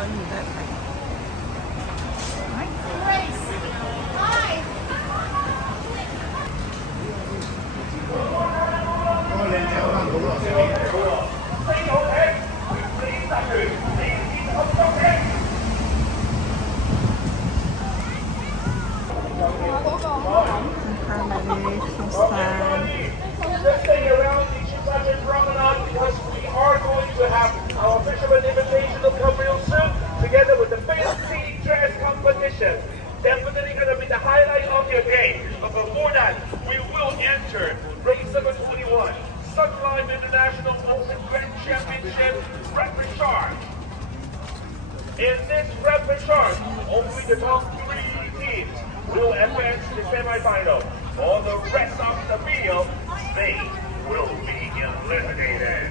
個魚都係平。Just stay around the Tsim Sha Tsui Promenade because we are going to have our fisherman invitation will come real soon together with the fancy dress competition. Definitely going to be the highlight of your day. But before that, we will enter race number 21, Sunline International Open Grand Championship Rapid Charge. In this rapid charge, only the top 3 teams will advance to the semi-final. For the rest of the field, they will be eliminated.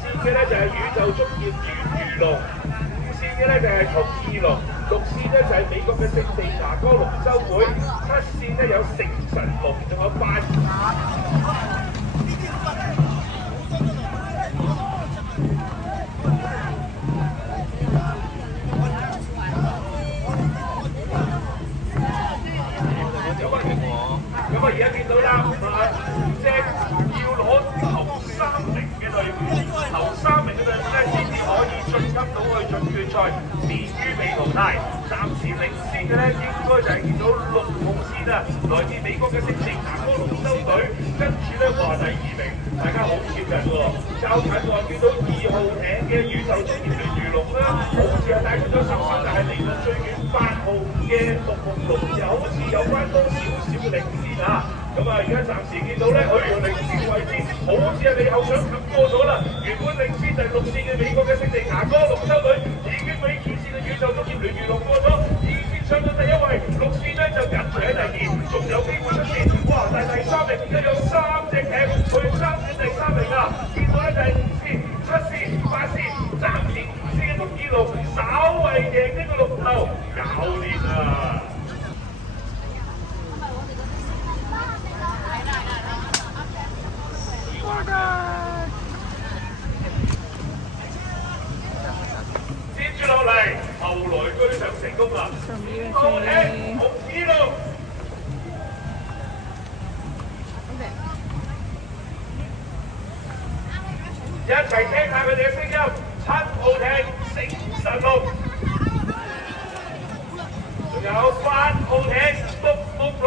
線嘅咧就係宇宙足業魚龍，五線嘅咧就係同義龍，六線咧就係美國嘅聖地牙哥龍舟會，七線咧有成神龍，仲有8。咁啊，而家見到啦，即係要攞頭3名嘅隊伍，頭3名嘅隊伍咧先至可以晉級到去準決賽，免於被淘汰。暫時領先嘅咧應該就係見到6號線啊，來自美國嘅聖地牙哥龍舟隊，跟住咧話第2名，大家好接近喎，較近話見到2號艇嘅宇宙足業聯魚龍啦，好似係帶出咗13，但係離到最遠8號嘅綠紅龍又好似有翻多少少嘅領先啊！咁啊，而家暫時見到咧，領先位置好似係你後想冚過咗啦。原本領先就係6線嘅美國嘅聖地牙哥龍舟隊，已經俾2線嘅宇宙足業聯魚龍過咗，2線上到第1位，6線咧就緊隨喺第2，仲有機會出線。哇！但係第3名而家有3隻艇去爭緊第3名啊！見到咧就係5線、7線、8線，暫時5線嘅獨義龍稍為贏呢個龍頭，搞掂啦！接住落嚟，後來居上成功啦！好艇，紅衣龍。一齊聽下佢哋嘅聲音，7號艇醒神龍，仲有8號艇獨木龍。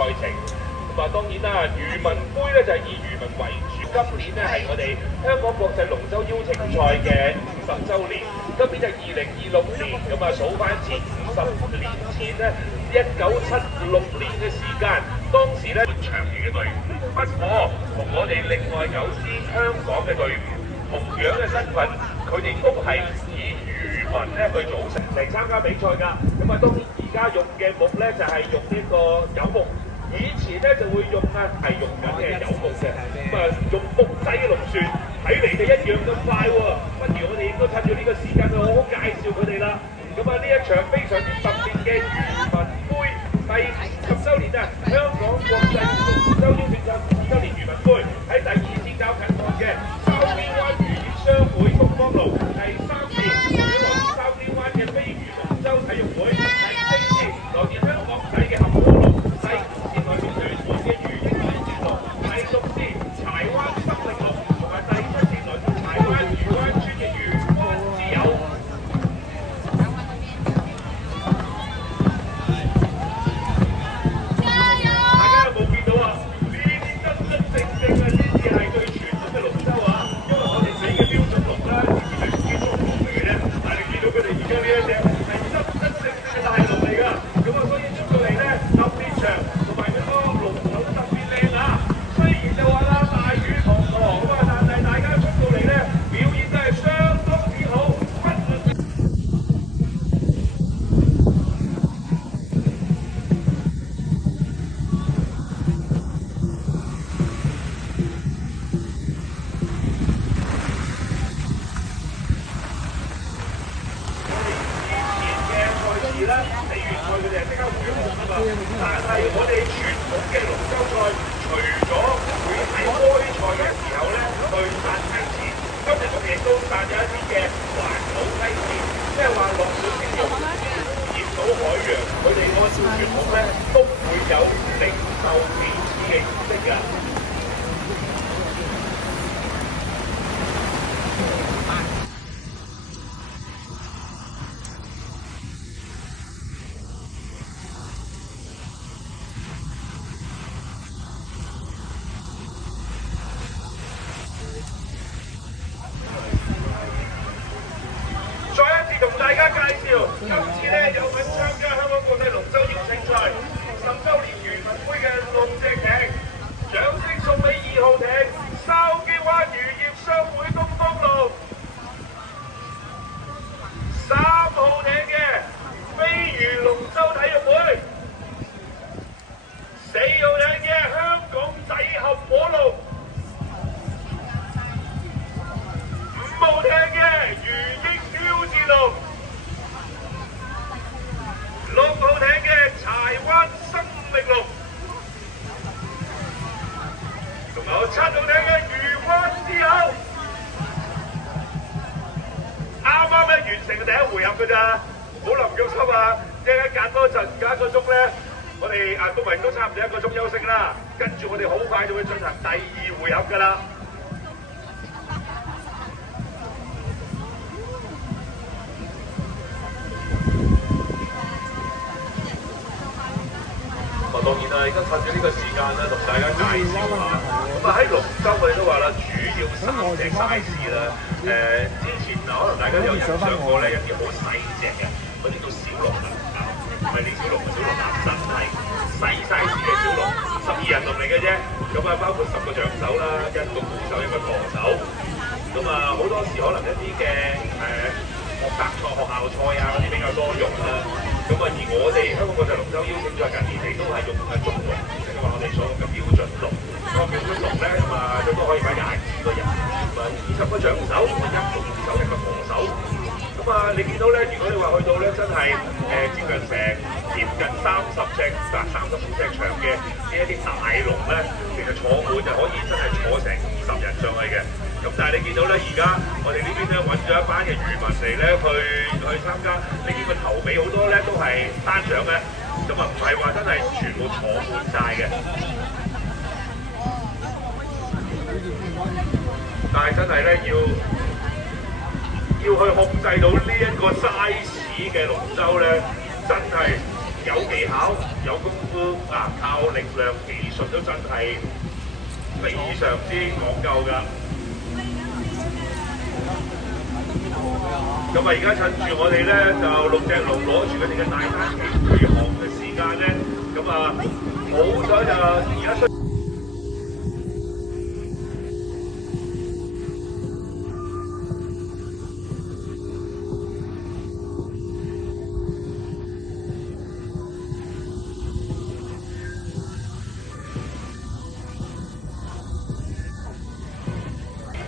賽程。咁當然啦，漁民杯咧就係以漁民為主。今年咧係我哋香港國際龍舟邀請賽嘅50週年，今年就2026年，咁數翻前50年前咧，1976年嘅時間，當時咧長期嘅隊伍，不過同我哋另外9支香港嘅隊伍同樣嘅身份，佢哋都係以漁民咧去組成嚟參加比賽㗎。咁當然而家用嘅木咧就係用呢個柚木。以前咧就會用係用緊嘅柚木嘅，用木製嘅龍船，睇嚟就一樣咁快喎。不如我哋亦都趁住呢個時間去好好介紹佢哋啦。咁呢一場非常之特別嘅漁民杯第50週年香港國際龍舟邀請賽50週年漁民杯喺第2次較近岸嘅筲箕灣漁業商會東方路，第3次來自筲箕灣嘅飛魚龍舟體育會，第4次來自香港仔嘅合和路。來自屯門嘅漁英海鮮龍，第6次柴灣生力龍，同埋第7次來自柴灣漁灣村嘅漁灣之友。大家有冇見到啊？呢啲真真正正先至係最傳統嘅龍舟啊！因為我哋睇嘅標準龍啦，以前係建築龍嚟嘅啫，但係你見到佢哋而家呢一隻係真真正正嘅大龍嚟㗎。所以出到嚟咧特別長。但係我哋傳統嘅龍舟賽，除咗會喺開賽嘅時候咧去殺梯子，今日我哋亦都殺咗一啲嘅環島梯子，即係話落水先用熱到海洋，佢哋按照傳統咧都會有領袖旗幟嘅儀式㗎。同大家介紹，今次咧有份參加香港國際龍舟邀請賽50週年漁民杯嘅6隻艇，掌聲送俾2號艇筲箕灣漁業商會東方路，3號艇嘅飛魚龍舟體育會，4號艇嘅香港仔合和路，5號艇嘅漁英標誌龍。6號艇嘅柴灣生力龍，仲有7號艇嘅漁灣之友，啱啱完成第1回合㗎咋，唔好臨腳心啊！一陣間隔多陣，隔1個鐘咧，我哋公民都差唔多1個鐘休息啦，跟住我哋好快就會進行第2回合㗎啦。當然啦，而家趁住呢個時間咧，同大家介紹下。喺龍舟我哋都話啦，主要3隻 size 啦。之前可能大家有印象過咧，一啲好細隻嘅，嗰啲叫小龍啊，唔係李小龍，小龍男神係細 size 嘅小龍，12人龍嚟嘅啫。包括10個掌手啦，1個鼓手，1個舵手。好多時可能一啲嘅學習賽、學校賽啊嗰啲比較多用啦。而我哋香港國際龍舟邀請賽近年嚟都係用中龍，即係話我哋所謂嘅標準龍。個標準龍咧最多可以擺22個人，20個掌手，1個鼓手，1個舵手。你見到咧，如果你話去到咧，真係接近30隻、35隻長嘅呢一啲大龍咧，其實坐滿就可以真係坐成20人上去嘅。但係你見到咧，而家我哋呢邊咧揾咗一班嘅漁民嚟咧去參加，你見個頭尾好多咧都係單槳嘅，唔係話真係全部坐滿晒嘅。但係真係咧要去控制到呢一個 size 嘅龍舟咧，真係有技巧、有功夫啊，靠力量、技術都真係非常之講究㗎。咁啊，而家趁住我哋咧就6隻龍攞住佢哋嘅大單旗回航嘅時間咧，咁啊好彩就而家出。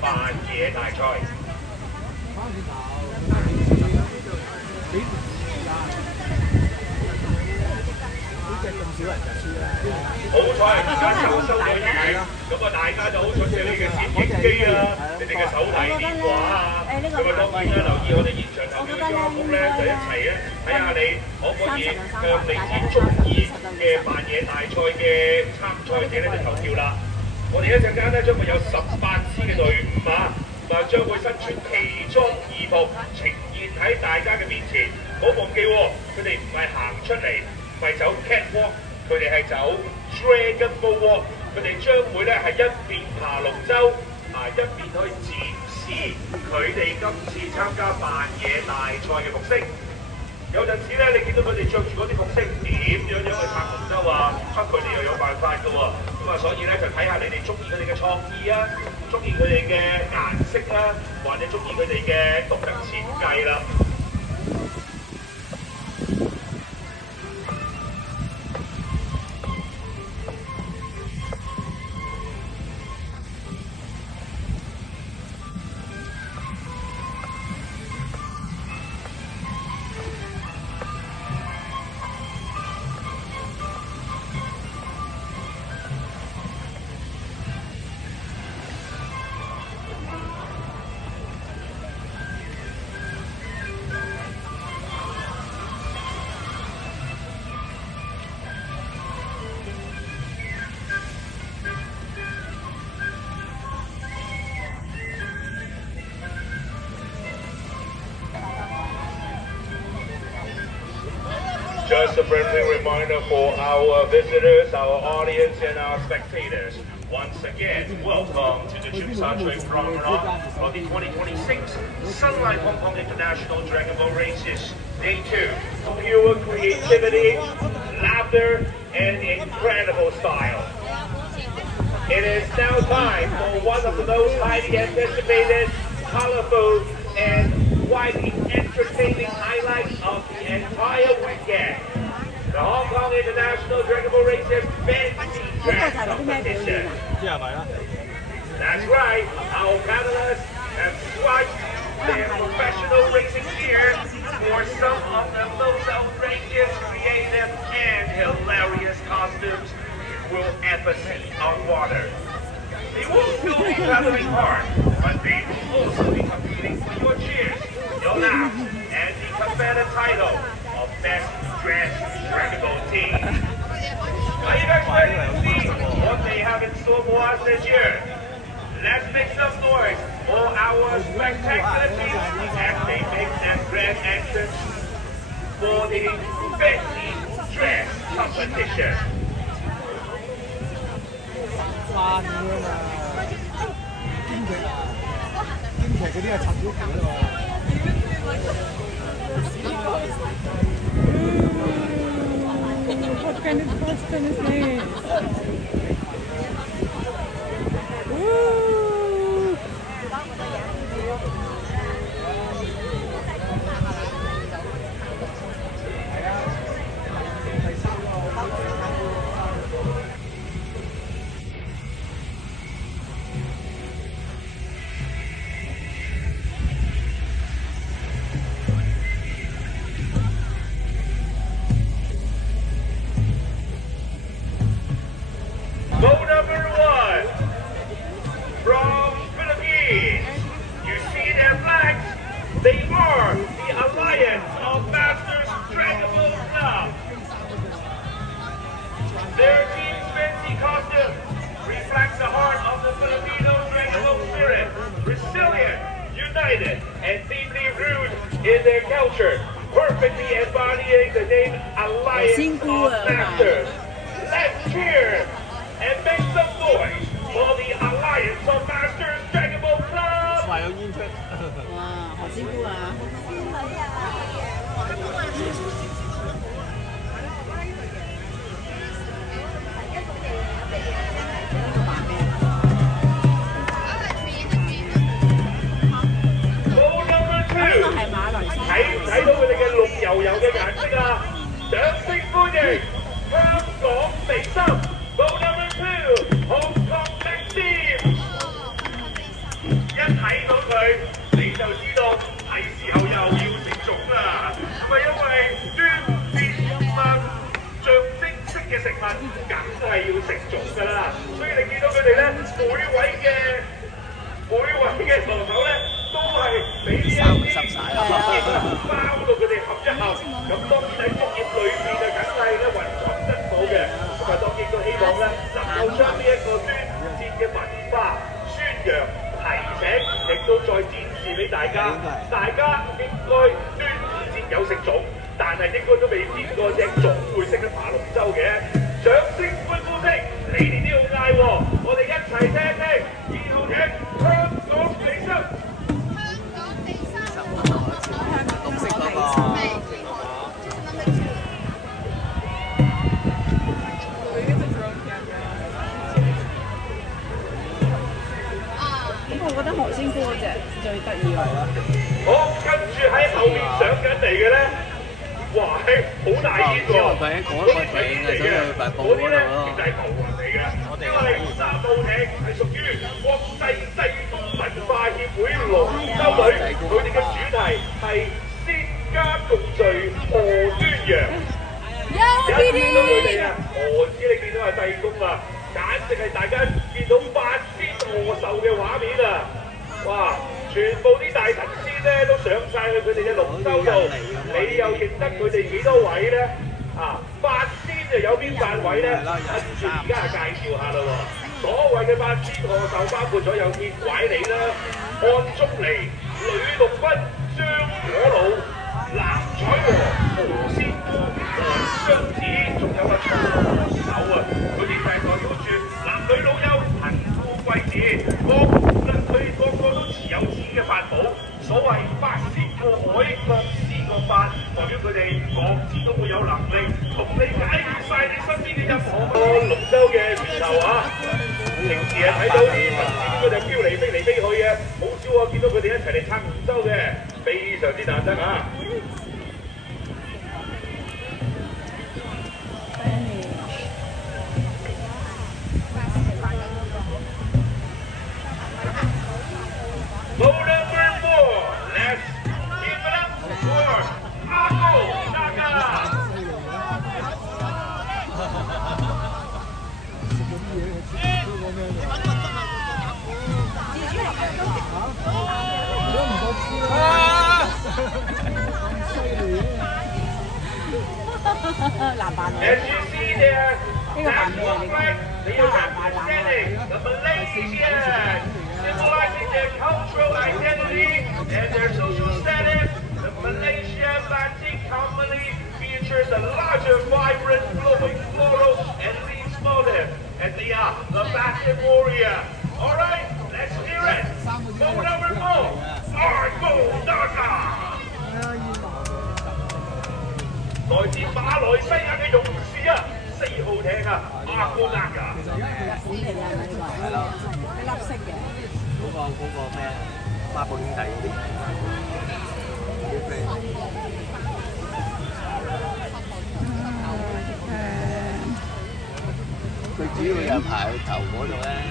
扮嘢大賽。好彩而家就收咗雨，咁啊大家就好想借你嘅攝影機啊，你哋嘅手提電話啊，咁啊當然啦，留意我哋現場投票嘅歌曲咧，就一齊咧睇下你可唔可以向你自己中意嘅扮嘢大賽嘅參賽者咧就投票啦。我哋一陣間咧將會有18支嘅隊伍啊，咁啊將會身穿奇裝異服呈現喺大家嘅面前。唔好忘記喎，佢哋唔係行出嚟，唔係走 catwalk， 佢哋係走 dragonboat， 佢哋將會咧係一邊爬龍舟啊，一邊去展示佢哋今次參加扮嘢大賽嘅服飾。有陣時咧，你見到佢哋着住嗰啲服飾點樣去拍龍舟啊，佢哋又有辦法㗎喎。咁啊，所以咧就睇下你哋中意佢哋嘅創意啊，中意佢哋嘅顏色啦，或者中意佢哋嘅獨特設計啦。Just a friendly reminder for our visitors, our audience, and our spectators. Once again, welcome to the Tsim Sha Tsui Promenade for the 2026 Sunlight Hong Kong International Dragon Boat Races Day 2. Pure creativity, laughter, and incredible style. It is now time for one of the most highly anticipated, colorful, and widely entertaining highlights of the entire weekend. The Hong Kong International Dragon Boat Races FancyDressCompetition. That's right, our paddlers have swiped their professional racing gear for some of the most outrageous, creative, and hilarious costumes you will ever see on water. They will still be paddling hard, but they will also be competing for your cheers, your laughs, and the coveted title of Best Dressed Dragon Boat Team. Are you guys ready to see what they have in store for us this year? Let's make some noise for our spectacular team as they make their grand entrance for the Fancy Dress Competition. What kind of costume is this? Boat number 1 from Philippines. You see their flags? They are the Alliance of Masters Dragon Boat Club. Their team's fancy costume reflects the heart of the Filipino Dragon Boat spirit, resilient, united, and deeply rooted in their culture. perfectly embodying the name Alliance of Masters. Let's cheer and make some noise for the Alliance of Masters Dragonboat Club. 話有煙出。哇，何師傅啊！睇到佢哋嘅綠油油嘅顏色啊！掌聲歡迎香港地心 Boat Number 2 Hong Kong Next Team。一睇到佢你就知道係時候又要食粽啦，咪因為端午節象徵式嘅食物，梗係要食粽㗎啦。所以你見到佢哋咧，每位嘅堂口咧。都係俾呢一啲包到佢哋合一合，咁當然喺職業裏邊啊，梗係咧雲藏珍寶嘅。咁啊，當然都希望咧能夠將呢一個端午節嘅文化宣揚、提醒，亦都再展示俾大家。大家應該端午節有食粽，但係應該都未見過隻粽會識得爬龍舟嘅。掌聲歡呼聲，你哋都要嗌喎！我哋一齊聽聽，然後聽香港地心。我覺得何仙姑嗰隻最得意喎。好，跟住喺後面上緊嚟嘅咧，哇，係好大煙喎！嗰啲係飛嚟嘅，嗰啲咧其實係浮雲嚟嘅，因為三號艇係屬於國際濟東文化協會龍舟隊，佢哋嘅主題係先家共聚賀端陽。一見到佢哋啊，何止你見到係濟公啊！簡直係大家見到八仙賀壽嘅畫面啊！哇！全部啲大神仙咧都上晒去佢哋嘅龍舟度，你又認得佢哋幾多位咧？啊，八仙就有邊八位咧？跟住而家介紹下啦喎。所謂嘅八仙賀壽包括咗有鐵拐李啦、漢鐘離、呂洞賓、張果老、藍采和、何仙姑、黃雙子，仲有個長手啊！佢哋就係代表住男女老幼、貧富貴賤，佢哋個個都持有自己嘅法寶。所謂八仙過海，各施各法，代表佢哋各自都會有能力同你解決晒你身邊嘅任何龍舟嘅船頭啊！平時係睇到啲神仙佢哋飄嚟飛去嘅，好少我見到佢哋一齊嚟撐龍舟嘅，非常之難得啊！As you see there, national flag, they are representing the Malaysians, symbolizing their cultural identity and their social status. The Malaysia Batik Company features a larger, vibrant, glowing floral and leaves motif, and they are the Batik warrior. All right, let's hear it. Vote number 4, Argo Daka. 來自馬來西亞嘅勇士啊，4號艇啊，阿哥拉㗎。閃皮啊，係咪呢個？係咯，一粒色嘅。嗰個咩？孖寶兄弟嗰啲。佢主要有排去頭嗰度咧。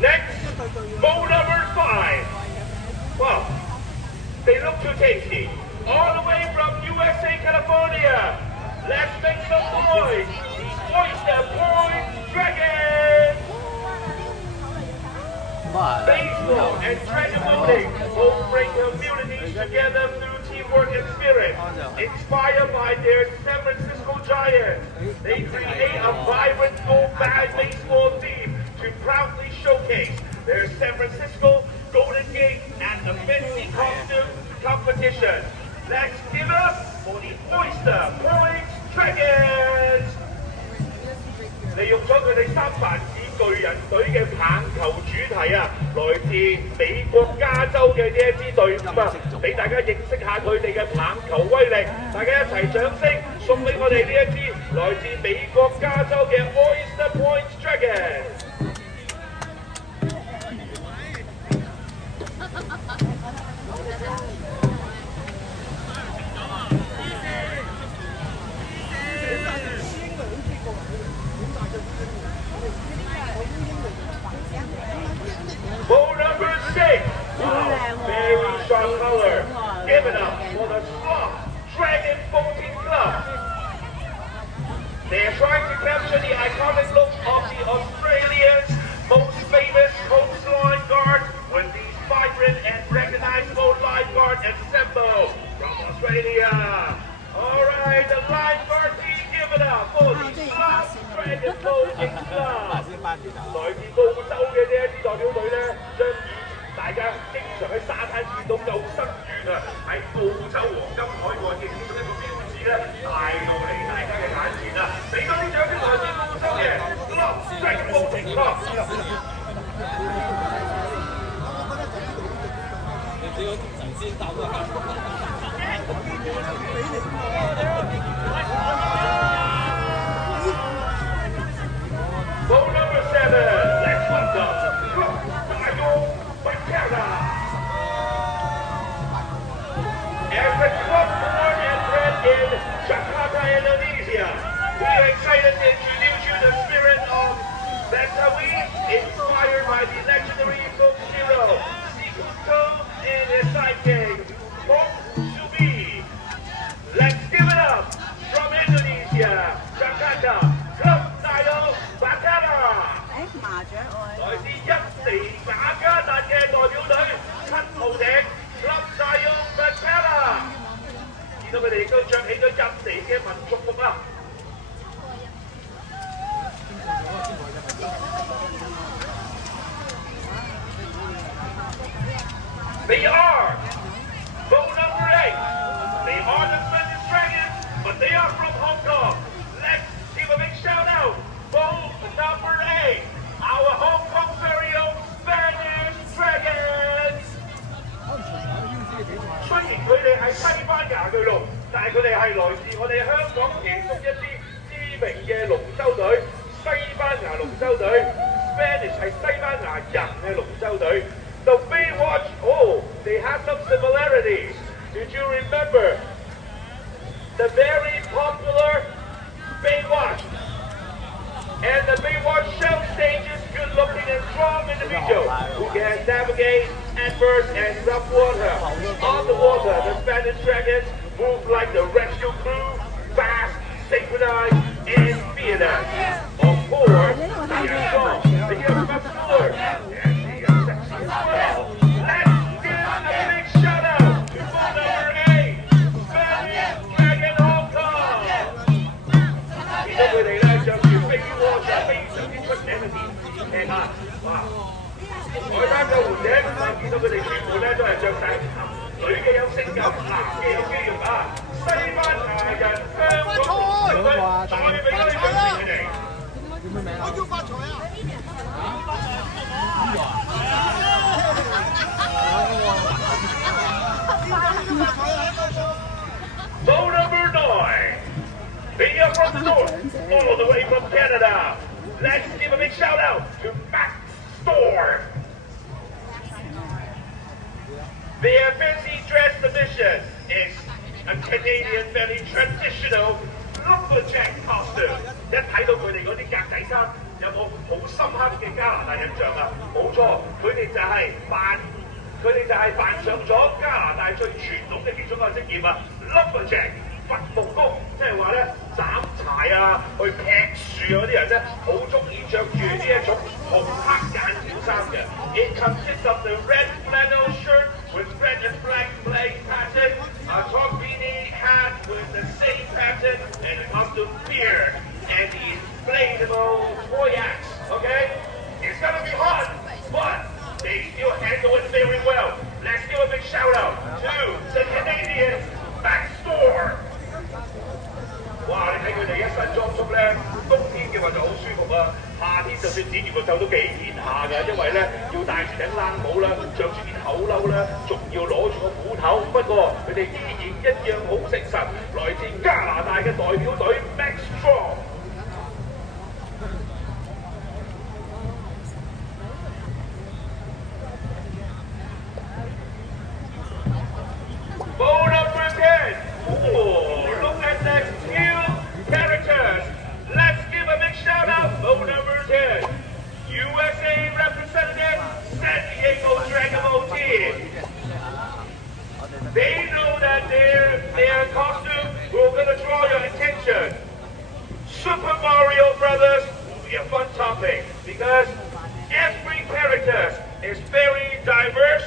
Next, boat number 5. Wow, they look too tasty. All the way from USA, California. Let's make some noise. The Oyster Point Dragon. Baseball and dragon boating will bring communities together through teamwork and spirit. Inspired by their San Francisco Giants, they create a vibrant go-bag baseball theme to proudly showcase their San Francisco Golden Gate and the Fancy Costume Competition. Let's give up for the Oyster Point Dragons! 利用咗佢哋三藩市巨人隊嘅棒球主題啊，來自美國加州嘅呢一支隊伍啊，俾大家認識下佢哋嘅棒球威力。大家一齊掌聲送俾我哋呢一支來自美國加州嘅 Oyster Point Dragons。Bowl number 6. Wow, very sharp color. Give it up for the Slot Dragon Boating Club. They are trying to capture the iconic look of the Australians' most famous coastline guard with these vibrant and recognizable lifeguard ensemble from Australia. Alright, the lifeguard team, give it up for the Slot Dragon Boating Club. 來自澳洲嘅呢一支代表隊咧，將以前大家經常喺沙灘見到救生員啊，喺澳洲黃金海岸嘅其中一個標誌咧，帶到嚟大家嘅眼前啊！俾多啲掌聲來自澳洲嘅 Slot Dragon Boating Club。你只要神仙鬥啊！Bowl number 7, let's welcome dragonboatfestival. As the club born and bred in Jakarta, Indonesia, we are excited to introduce you the spirit of Betawi, inspired by the legendary folk hero, Sikuto and his sidekick, Hong Subi. Let's give it up from Indonesia, Jakarta. 來自一地馬加達嘅代表隊7號艇 Tsim Sha Tsui Promenade， 見到佢哋亦都着起咗印地嘅民族服啊！They are boat number 8. They are the Spanish Dragons, but they are from Hong Kong. Let's give a big shout out. Boat number 8, our Hong Kong very own Spanish Dragons. 雖然佢哋係西班牙巨龍，但係佢哋係來自我哋香港其中一支知名嘅龍舟隊——西班牙龍舟隊。Spanish 係西班牙人嘅龍舟隊。So Baywatch, oh, they have some similarities. Did you remember the very popular Baywatch? And the Baywatch shell stage is good-looking and strong individual who can navigate adverse and rough water. On the water, the Spanish Dragons move like the rescue crew, fast, synchronized, and fearless. Of course, they are strong, they are muscular, and they are sexy as well. Let's give a big shout-out to boat number 8, Spanish Dragon Hong Kong. 見到佢哋咧著住Baywatch非常之出名嘅電視劇啊！哇！海灘嘅湖者見到佢哋全部咧都係着晒女嘅有性感，男嘅有肌肉啊！西班牙人香港龍舟隊再俾多啲掌聲佢哋。叫咩名啊？我叫發財啊！Boat number 9. They are from the north, all the way from Canada. Let's give a big shout out to Max Storm. Their FancyDressCompetition is a Canadian very traditional lumberjack costume. 一睇到佢哋嗰啲格仔衫，有冇好深刻嘅加拿大印象啊？冇錯，佢哋就係扮上咗加拿大最傳統嘅其中一個職業啊 ，lumberjack。伐木工，即係話咧斬柴啊，去劈樹嗰啲人咧，好中意着住呢一種紅黑間條衫嘅。It consists of the red flannel shirt with red and black flag pattern, very well. Let's give a big shout out to the Canadian Backstore. 哇！你睇佢哋一身裝束咧，冬天嘅話就好舒服啊，夏天就算指住個袖都幾熱下㗎，因為咧要戴住頂冷帽啦，着住件厚褸啦，仲要攞住個斧頭。不過佢哋依然一樣好誠實，來自加拿大嘅代表隊 Max Strong。Bowl number 10. Oh, look at that cute characters. Let's give a big shout out. Bowl number 10. USA representative San Diego Dragonboat team. They know that their costume will gonna draw your attention. Super Mario Brothers will be a fun topic because every character is very diverse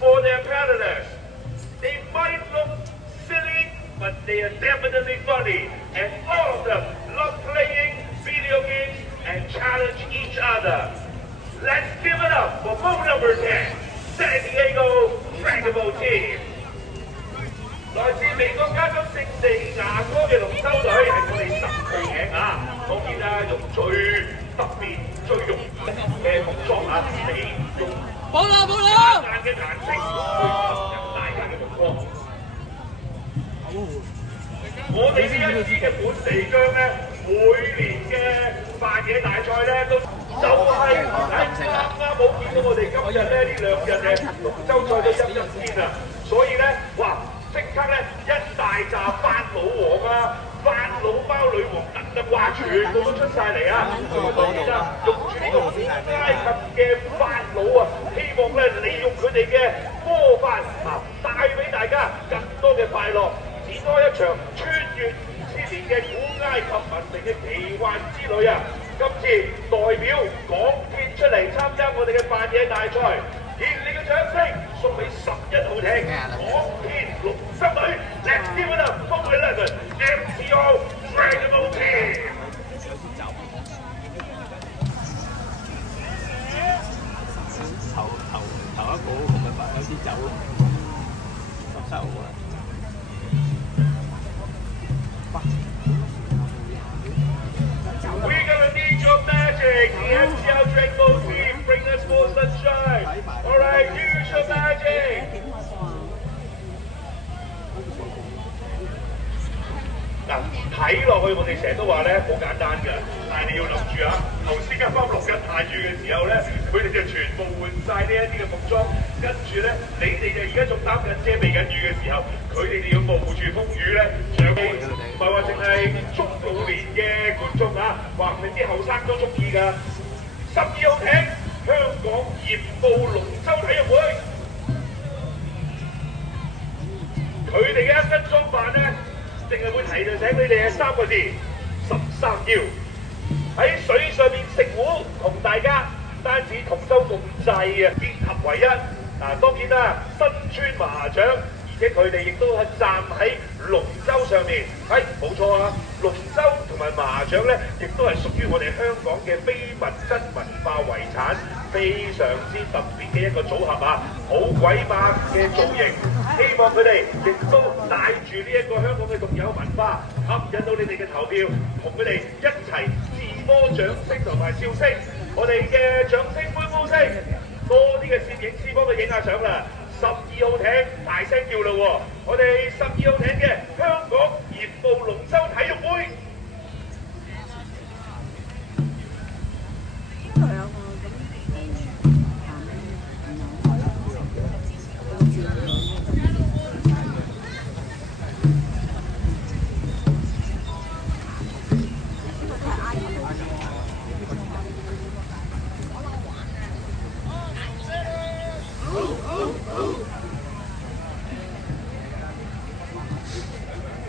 for their predators. They might look silly, but they are definitely funny. And all of them love playing video games and challenge each other. Let's give it up for bowl number 10, San Diego Dragonboat Team. 來自美國加州聖地牙哥嘅龍舟隊係我哋10號艇啊！當然啦，用最特別、最容易嘅服裝啊，你用眼嘅顏色去吸引大家嘅目光。我哋呢一支嘅本地薑咧，每年嘅扮嘢大賽咧都就係啱冇見到我哋今日咧呢2日嘅龍舟賽都陰陰天啊！所以咧，哇！即刻咧一大紮法老王啊、法老包女王等等，哇！全部都出晒嚟啊！當然啦，用住呢個埃及嘅法老啊，希望咧利用佢哋嘅魔法啊，帶俾大家更多嘅快樂，展開一場穿越2000年嘅古埃及文明嘅奇幻之旅啊！今次代表港鐵出嚟參加我哋嘅扮嘢大賽。熱烈嘅掌聲送俾11號艇港鐵龍舟隊 ，Let's give it up for 11 MTO Dragonboat Team。頭一個咁咪有啲走咯，17號啊。We're gonna need your magic, the MTO Dragonboat Team. Bring us more sunshine. All right, use your magic. 嗱，睇落去我哋成日都話咧好簡單㗎，但係你要諗住啊，頭先啱啱落緊大雨嘅時候咧，佢哋就全部換晒呢一啲嘅服裝，跟住咧你哋就而家仲擔緊遮避緊雨嘅時候，佢哋就要冒住風雨咧上機，唔係話淨係中老年嘅觀眾啊，話唔定啲後生都中意㗎。12號艇香港鹽步龍舟體育會，佢哋嘅一身裝扮咧。淨係會提醒你哋嘅3個字：13要。喺水上面食糊，同大家唔單止同舟共濟啊，結合為一。嗱，當然啦，身穿麻雀，而且佢哋亦都係站喺龍舟上面。係冇錯啊，龍舟同埋麻雀咧，亦都係屬於我哋香港嘅非物質文化遺產，非常之特別嘅一個組合啊！好鬼馬嘅造型。希望佢哋亦都帶住呢一個香港嘅獨有文化，吸引到你哋嘅投票，同佢哋一齊自摸掌聲同埋笑聲。我哋嘅掌聲歡呼聲，多啲嘅攝影師幫佢影下相啦。12號艇大聲叫啦喎！我哋12號艇嘅香港鹽步龍舟體育會。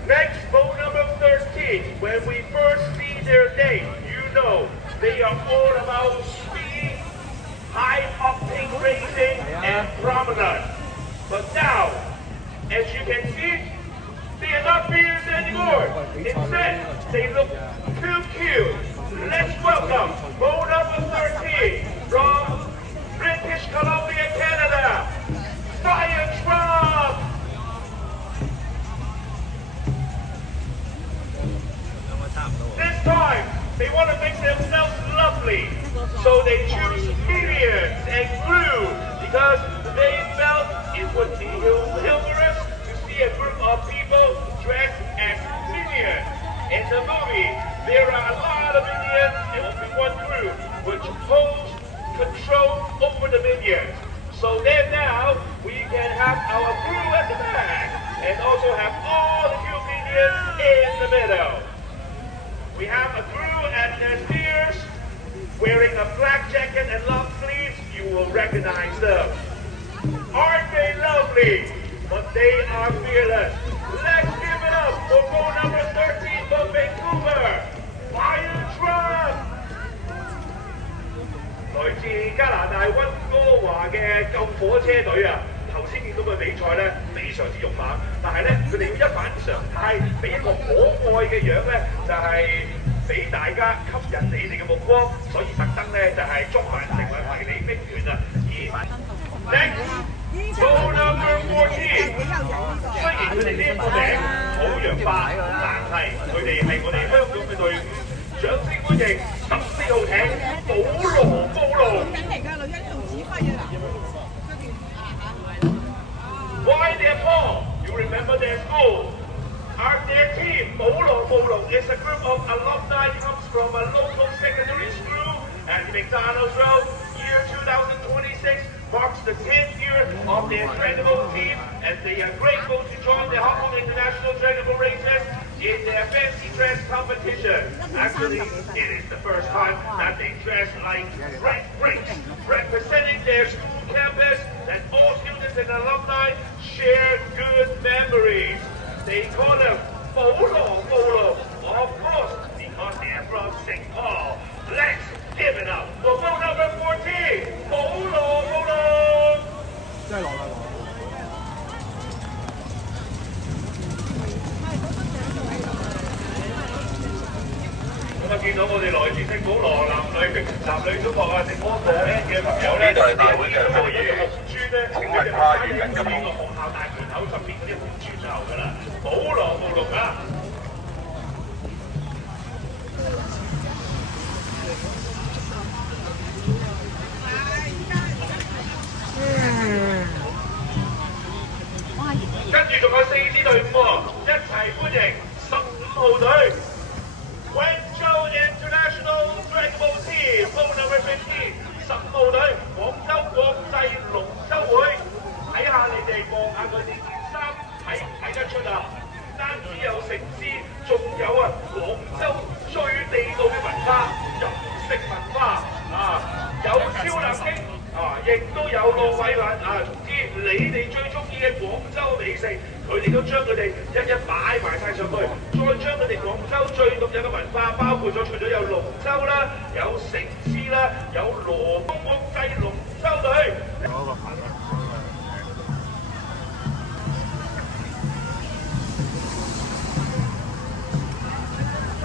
Next, boat number 13. When we first see their name, you know they are all about speed, high-octane racing, and promenade. But now, as you can see, they are not fierce anymore. Instead, they look too cute. Let's welcome boat number 13 from British Columbia, Canada, So they choose minions and crew because they felt it would be humorous to see a group of people dressed as minions. In the movie, there are a lot of minions and only one crew which holds control over the minions. So then now we can have our crew at the back and also have all the cute minions in the middle. We have a crew at the steers wearing a black jacket and long sleeves. You will recognize them. Aren't they lovely? But they are fearless. Let's give it up for row number 13 from Vancouver, Fire Truck! 來自加拿大溫哥華嘅救火車隊啊！頭先見到嘅比賽咧非常之勇猛，但係咧佢哋要一反常態，俾一個可愛嘅樣咧，就係俾大家吸引你哋嘅目光，所以特登咧就係裝扮成為迷你兵團啊！而 next row number 14，雖然佢哋呢一個名好洋化，但係佢哋係我哋香港嘅隊伍。掌聲歡迎14號艇保羅布龍。Why they're Paul? You remember their school? Their team, 保羅布龍 is a group of alumni comes from a local secondary school at McDonald's Road. Year 2026 marks the 10th year of their dragonboat team, and they are grateful to join the Hong Kong International Dragonboat races in their fancy dress competition. Actually, it is the first time that they dress like drag queens, representing their school campus, that all students and alumni share good memories. They call them 保羅布龍, of course, because they are from St. Paul. Let's give it up for row number 14, 保羅布龍。真係落啦！見到我哋來自聖保羅男女中學啊，聖保羅 N 嘅朋友咧，呢度係大會嘅會議，紅磚咧，請問跨越緊今年個學校大門口上邊嗰啲紅磚就㗎啦，保羅布龍啊！跟住仲有4支隊伍喎，一齊歡迎15號隊。International Dragonboat Team, row number 15, 15號隊廣州國際龍舟會，睇下你哋望下佢哋件衫，睇得出啊！唔單止有城市，仲有啊廣州最地道嘅文化，飲食文化啊，有超南京啊，亦都有糯米飯啊，總之你哋最中意嘅廣州美食。佢哋都將佢哋一擺埋晒上去，再將佢哋廣州最獨有嘅文化，包括咗除咗有龍舟啦，有城獅啦，有羅東國際龍舟隊。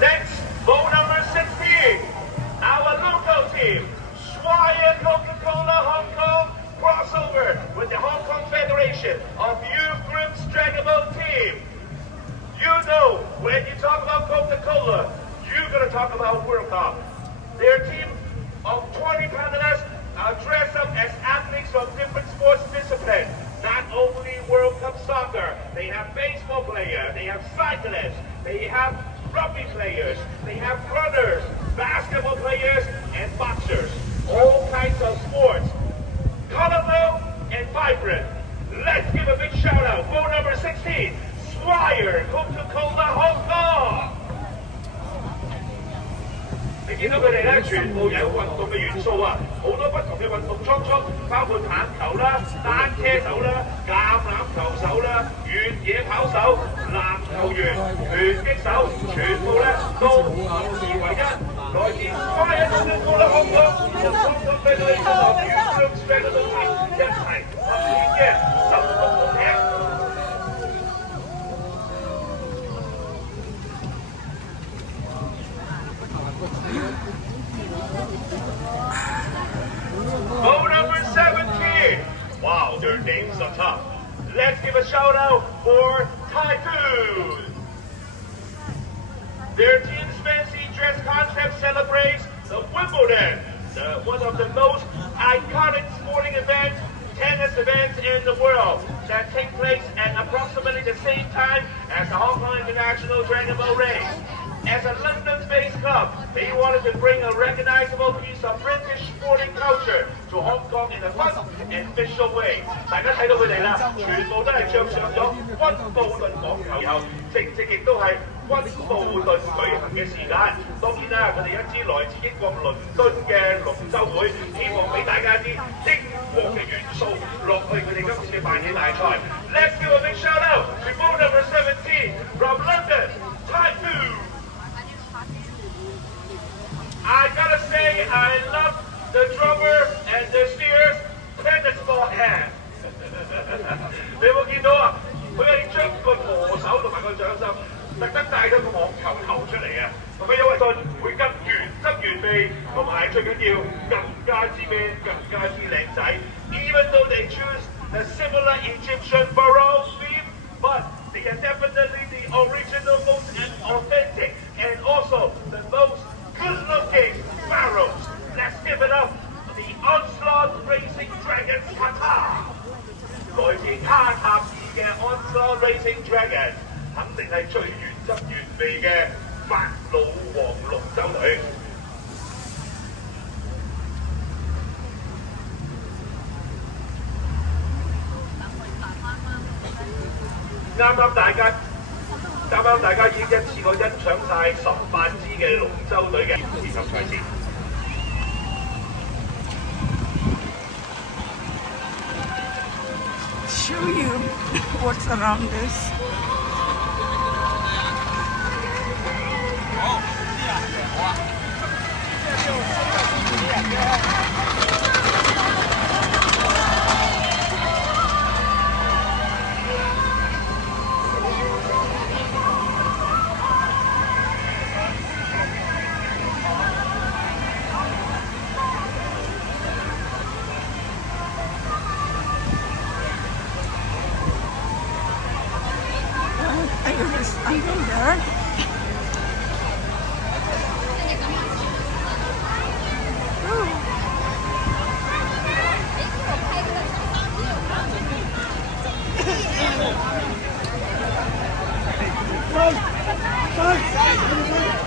Next, boat number 16, our local team, Swire Coca-Cola Hong Kong crossover with the Hong Kong Federation of Youth Groups Dragonboat Team. You know, when you talk about Coca-Cola, you're going to talk about World Cup. Their team of 20 paddlers are dressed up as athletes from different sports disciplines. Not only World Cup soccer, they have baseball players, they have cyclists, they have rugby players, they have runners, basketball players, and boxers. All kinds of sports. Colorful and vibrant. Let's give a big shout out. Boat number 16, Swire Coca-Cola Hong Kong. 你見到佢哋咧，全部有運動嘅元素啊，好多不同嘅運動裝束，包括棒球啦、單車手啦、橄欖球手啦、越野跑手、籃球員、拳擊手，全部咧都合而為一。來自Swire Coca-Cola Hong Kong同香港隊隊嘅Youth Groups Dragonboat Team一齊合演嘅16號艇。Boat number 17. Wow, their names are tough. Let's give a shout out for Typhoon. Their team's fancy dress concept celebrates the Wimbledon one of the most iconic sporting events, tennis events in the world that take place at approximately the same time as the Hong Kong International Dragon Boat Race. As a London-based club, they wanted to bring a recognizable piece of British sporting culture to Hong Kong in a fun and official way. 大家睇到佢哋啦，全部都係着上咗溫布頓網球，然後正正亦都係溫布頓舉行嘅時間。當然啦，佢哋一支來自英國倫敦嘅龍舟會，希望俾大家啲英國嘅元素落去佢哋今次嘅扮演大賽。Let's give a big shout out to boat number 17 from London, Typhoon. I gotta say, I love the drummer and the steers tennis ball hand. 你有冇見到啊？佢係將個舵手同埋個掌心特登帶咗個網球頭出嚟啊！咁因為盾會更原汁原味，同埋最緊要更加之 man， 更加之靚仔。Even though they choose a similar Egyptian pharaoh theme, but they are definitely the original, most authentic, and also the most good-looking pharaohs. Let's give it up for the Onslaught Racing Dragons Qatar. 來自卡塔爾嘅 Onslaught Racing Dragon， 肯定係最原汁原味嘅法老王龍舟隊。啱啱大家已經一次過欣賞晒18支嘅龍舟隊嘅自及賽事。Show you what's around this. There's something there. Go!